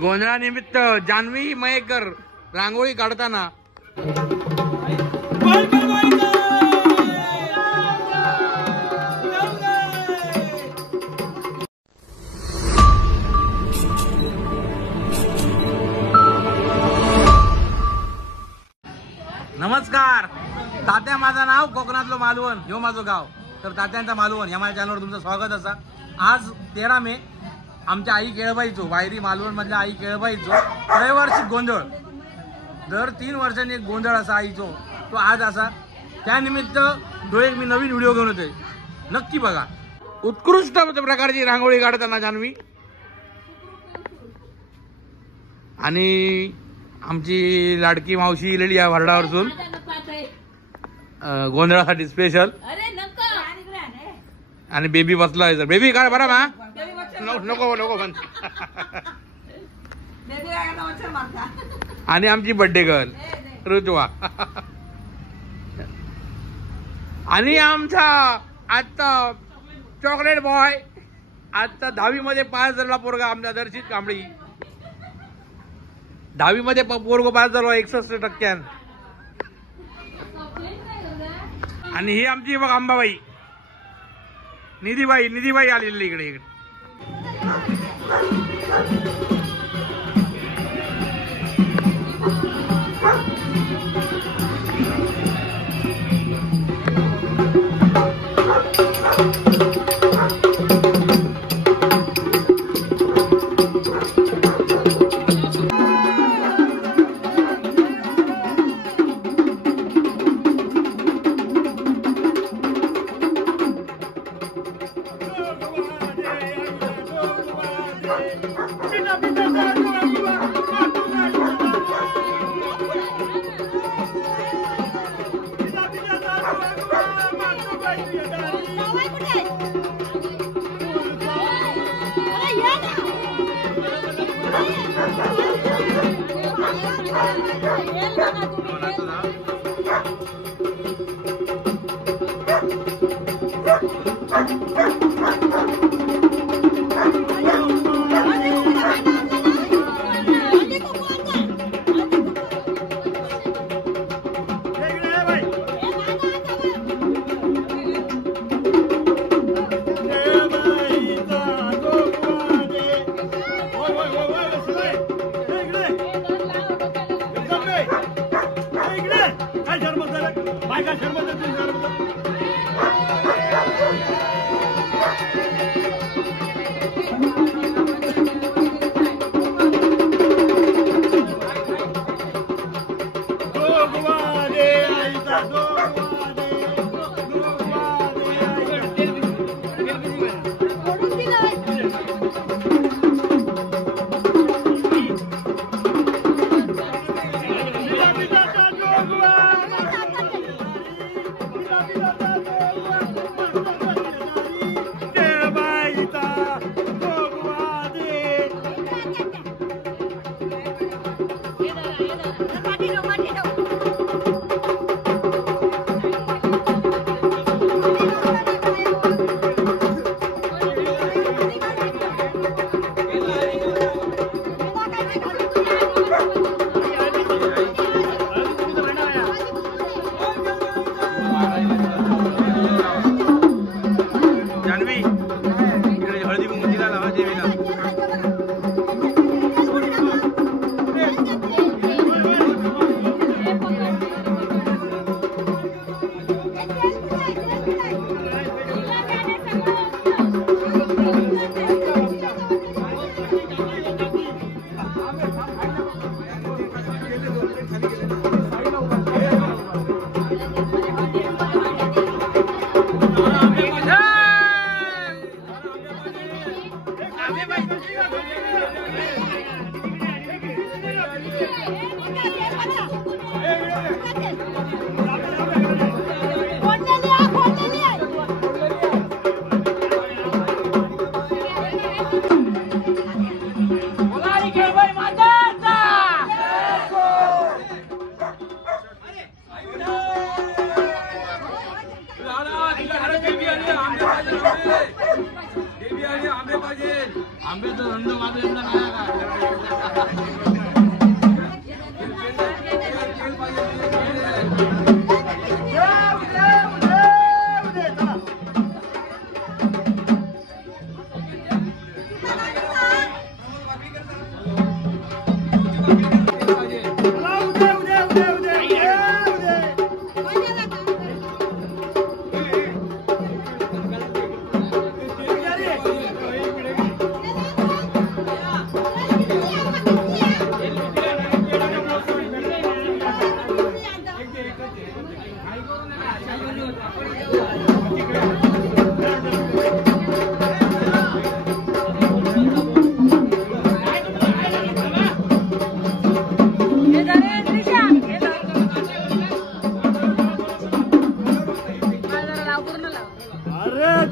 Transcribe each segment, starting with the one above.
गोंधळानिमित्त जान्हवी मयेकर रांगोळी काढताना नमस्कार तात्या, माझं नाव कोकणातलं मालवण, ह्यो माझं गाव. तर तात्यांचा मालवण या माझ्या चॅनलवर तुमचं स्वागत असा. आज 13 मे आमच्या आई केळबाईचो वायरी मालवण मधल्या आई केळबाईचो त्रैवार्षिक गोंधळ. दर 3 वर्षांनी एक गोंधळ असा आईचो, तो आज असा. त्यानिमित्त तो एक मी नवीन व्हिडिओ घेऊन होते, नक्की बघा. उत्कृष्ट प्रकारची रांगोळी काढताना जान्हवी आणि आमची लाडकी मावशी इलेली या वार्डावरसून गोंधळासाठी स्पेशल. आणि बेबी बसला सर. बेबी काय बरा मा नको नको पण. आणि आमची बर्थडे गर्ल ऋतुवा. आणि आमचा आता चॉकलेट बॉय आता 10वी मध्ये पास झाला पोरगा, आमचा दर्शित कांबळी. 10वी मध्ये पोरगो पास झालो 61%. आणि ही आमची बघ अंबाबाई निधीबाई आलेली इकडे. आंब्याचा रंग माझा यंदा नाही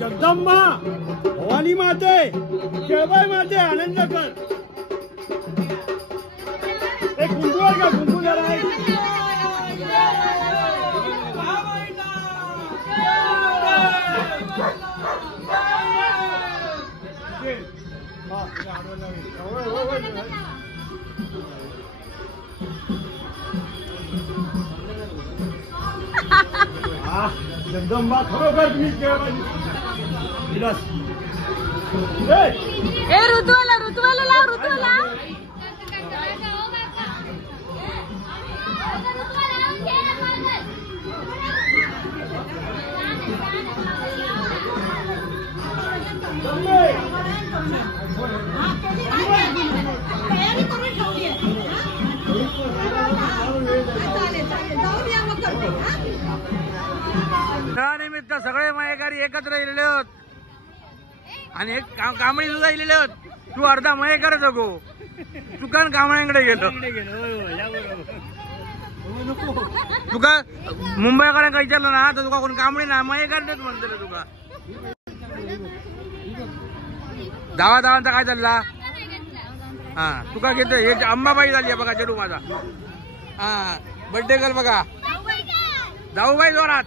जगदंबा भवानी माते केळबाई माते आनंद कर एक कुंकू का कुंकू जरा जगदंबा खरोखर तुम्ही केळबाई विलास ए ऋतुवाला लाव ऋतुवाला तयारी करून ठेवली आहे जाऊन या मग करते त्यानिमित्त सगळे मयेकारी एकत्र येलेले होत आणि एक कांबळी सुद्धा येलेले होत. तू अर्धा मयेकर जगो तुकान कांबळ्यांकडे गेलो तुका मुंबईकडे काही विचारलं ना तर तुका कोण कांबळी ना मयेकरच म्हणतले तुका. दावांचा काय चालला हा तुका घेतो हे अंबाबाई झाली बघा चेडू माझा हा बर्थडे कर बघा जाऊ बाई जोरात.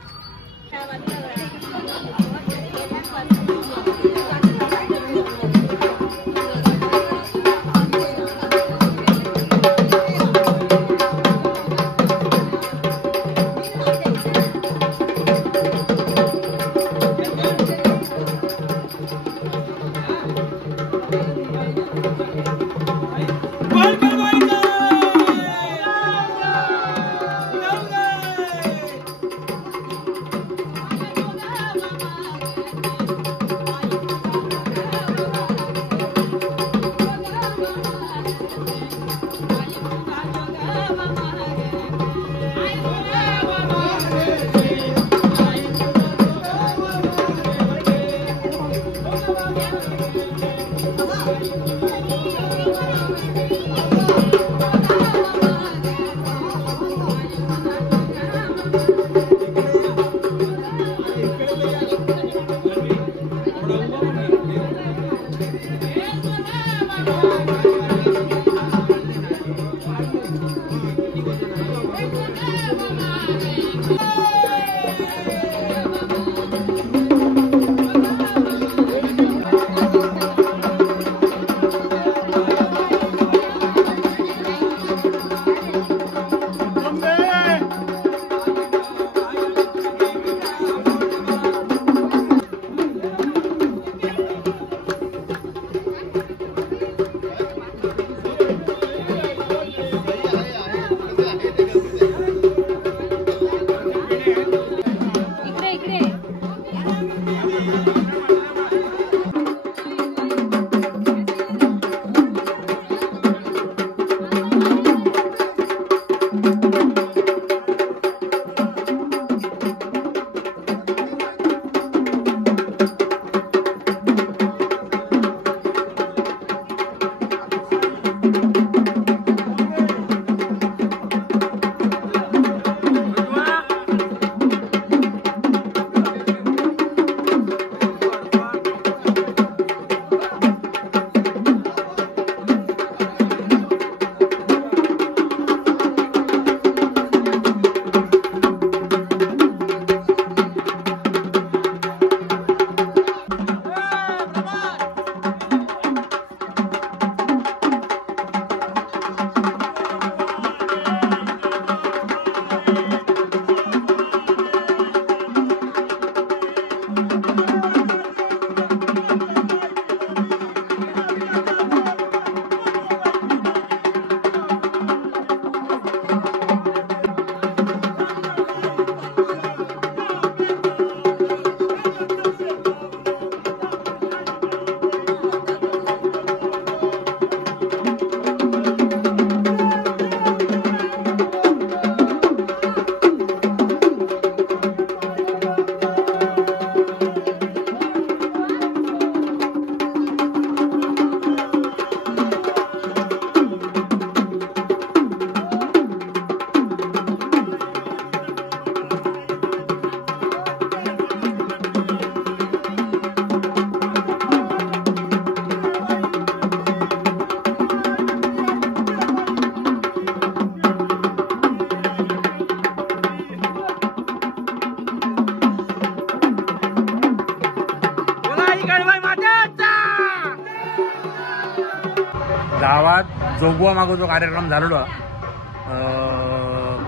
जोगवा मागो जो कार्यक्रम झालेलो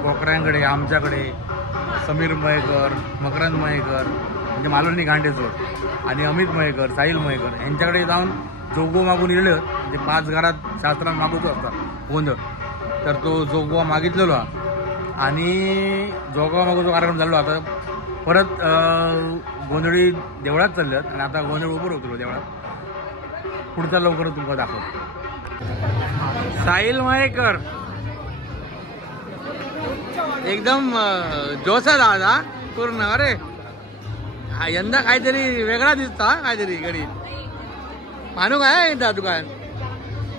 कोकऱ्यांकडे आमच्याकडे समीर मयेकर, मकरंद मयेकर म्हणजे मालवणी गांडेचोर आणि अमित मयेकर, साहिल मयेकर यांच्याकडे जाऊन जोगवा मागून इलं म्हणजे 5 घरात शास्त्रात मागवतो असतात गोंधळ. तर तो जोगवा मागितलेलो आणि जोगवा मागो जो कार्यक्रम झालेलो आता परत गोंधळी देवळात चालल्यात आणि आता गोंधळ उभं होतो देवळात. पुढचा लवकरच तुमका दाखवतो. साहिल मयेकर एकदम जोसा दादा पूर्ण. अरे यंदा काहीतरी वेगळा दिसता काहीतरी गडी मानू काय यंदा तुका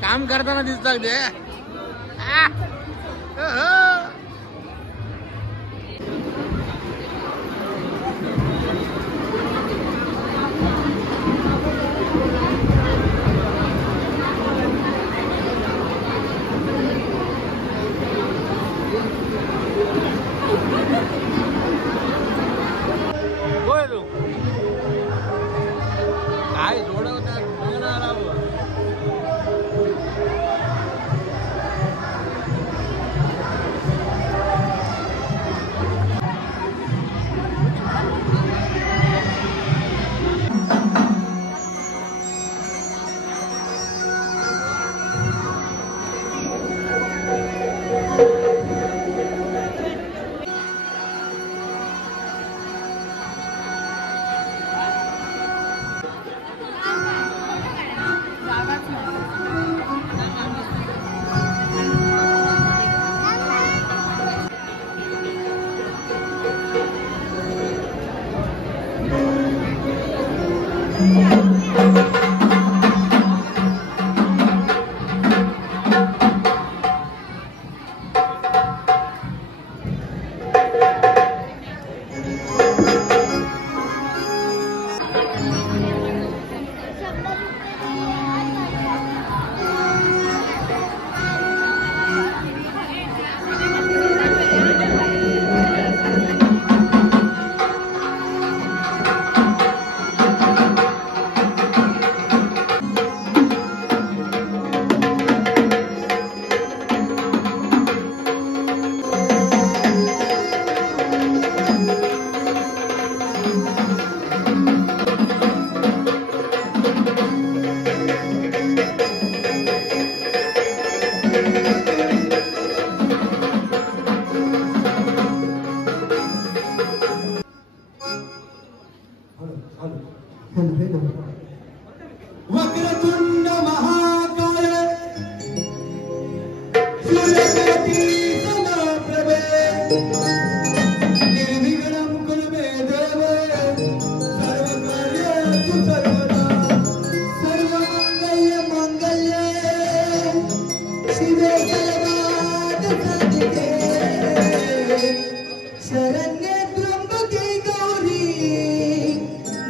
काम करताना दिसता ते. काय जोडवतात वक्रतुंड महाकाय सूर्यकोटि समप्रभे निर्विघ्नं कुरु मे देव सर्वकार्येषु सर्वदा सर्वमंगल्य मंगल्ये शिवे सर्वार्थसाधिके शरण्ये त्र्यंबके गौरी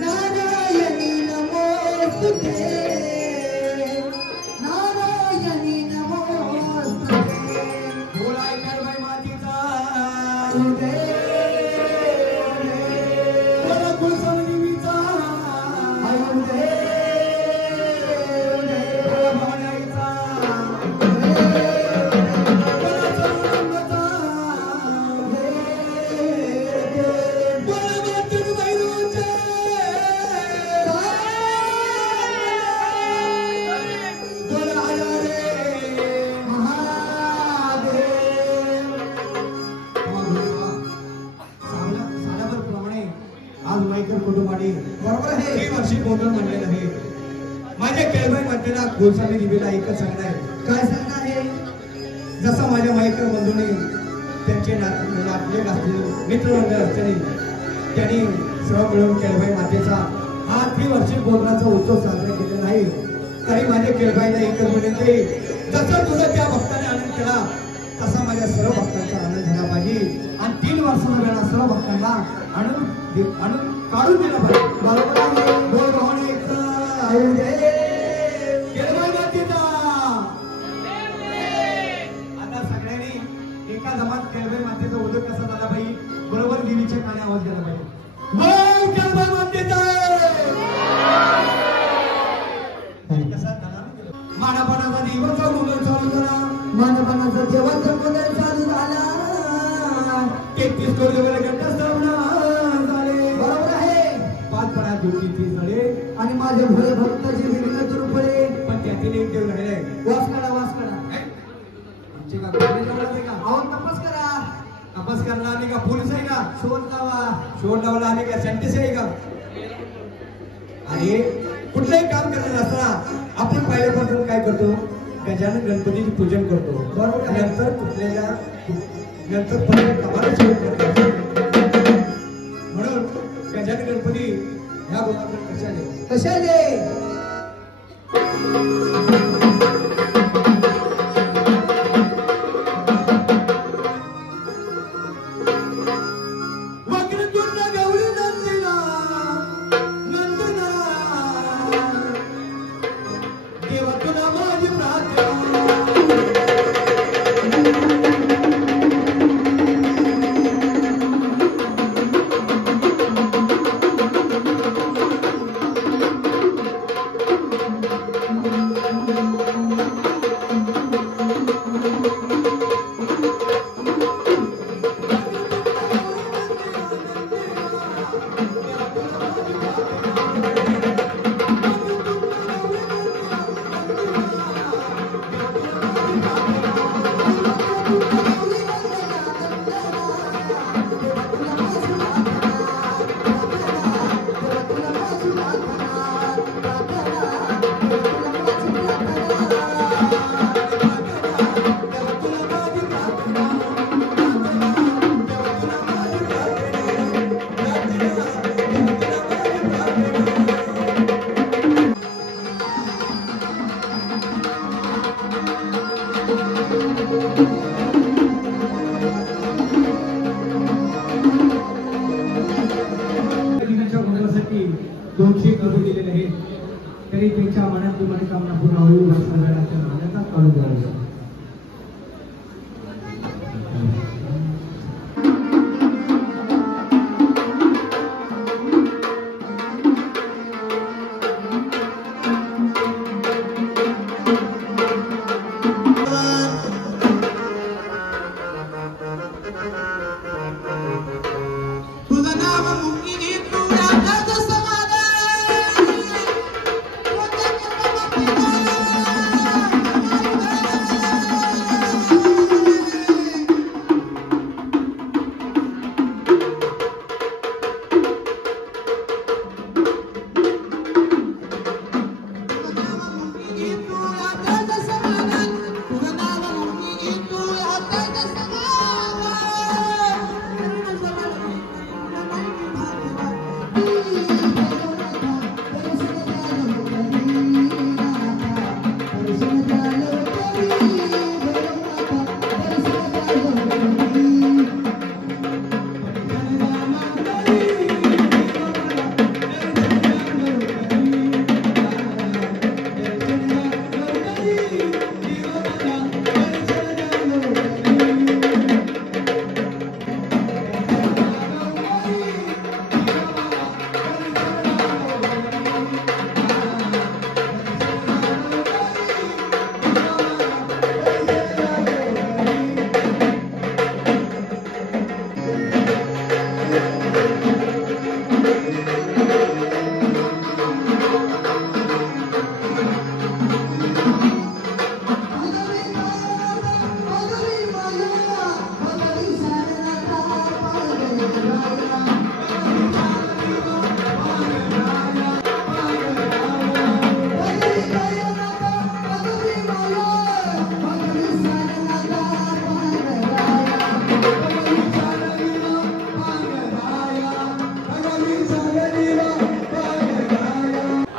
नारायणी नमोस्तुते नारायणी नमोस्तुते. बोलाय कडवाई मातीचा बोला कुलस्वामिनीचा भवानीचा आज मयेकर कुटुंबाने बरोबर आहे हे वर्षी गोंधळ म्हणलेलं आहे. माझ्या केळबाई मातेला गोसावी दिवेला एकच सांगणं आहे. काय सांगणं आहे? जसं माझ्या मयेकर बंधूने त्यांचे नातले असलेले मित्रमंडळ असताना त्यांनी सर्व मिळून केळबाई मातेचा हा 3 वर्षी गोंधळाचा उत्सव साजरा केलेला आहे. तरी माझ्या केळबाईला एकच म्हणते, जसं तुझं त्या भक्ताने आनंद केला तसा माझ्या सर्व भक्तांचा आनंद झाला पाहिजे आणि 3 वर्षाला वेळा सर्व भक्तांना आणून काढून दिला पाहिजे. बरोबर आहे. बोल भवानीचा केळबाई मातेचा. आता सगळ्यांनी एका जमात केळबाई मातेचा उल्लेख कसा झाला पाहिजे, बरोबर देवीच्या काने आवाज द्यायला पाहिजे. बोल केळबाई मातेचा. कसा झाला मानापणाचा दिवस मानपानाचा जेवण गोंधळ चालू झाला 33 टोले गट्टा झाले बरोबर आहे 5 पणा ड्युटीची झाले आणि माझे भोळे भक्ताची विभिन्न तुरपडे पण त्यातील एक देव राहिले वास करा आमचे का कॉलेजला आहे का अहो तपास करणार आले का पोलीस आहे का शोध लावायला आले का सायंटिस्ट आहे का आणि कुठलंही काम करणार असताना आपण पहिल्यापासून काय करतो गजानन गणपतीचे पूजन करतो बरोबर नंतर पहिल्या कामाला सुरुवात करतो म्हणून गजानन गणपती ह्या गोष्टी कशाले तरी त्यांच्या मनातली मनोकामना पूर्ण होईल सगळ्यांच्या मनाचा काढून द्यावा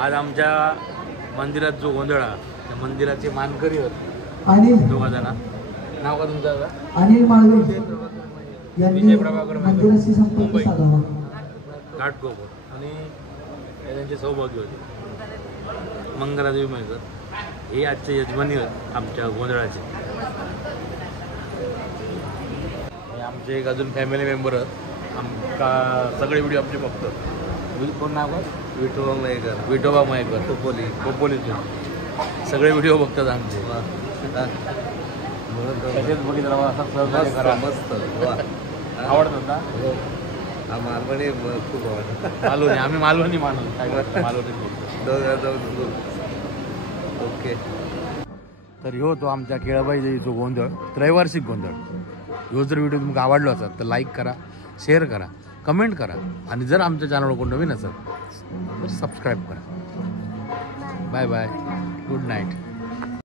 आज आमच्या मंदिरात जो गोंधळा त्या मंदिराचे मानकरी होते अनिल दोघा जण. नाव का तुमचं आता? अनिल माळवे यांनी विजय प्रभाकर मंदिराशी संपर्क साधावा. घाटकोपर आणि हे त्यांचे सौभाग्य होते मंगलादेवी मयकर हे आजचे यजमानी आहेत आमच्या गोंधळाचे. हे आमचे एक अजून फॅमिली मेंबर आहेत. आमका सगळे व्हिडिओ आमचे बघतात. कोण नाव आहे? विठोबा मयेकर खोपोलीचे सगळे व्हिडिओ बघतात आमचे. तसेच बघितलं बा, असं सहकार्य करा. मस्त वा आवडत होता हो हा मालवणी खूप आवडतं मालवणी. आम्ही मालवणी माणूस काय करतो, मालवणी बोलतो. ओके. तर ह्यो तो आमच्या केळबाई जो गोंधळ, त्रैवार्षिक गोंधळ. ह्यो जर व्हिडिओ तुमका आवडलो असेल तर लाईक करा, शेअर करा, कमेंट करा आणि जर आमच्या चॅनलवर कोण नवीन असेल तर सबस्क्राईब करा. Bye bye, good night.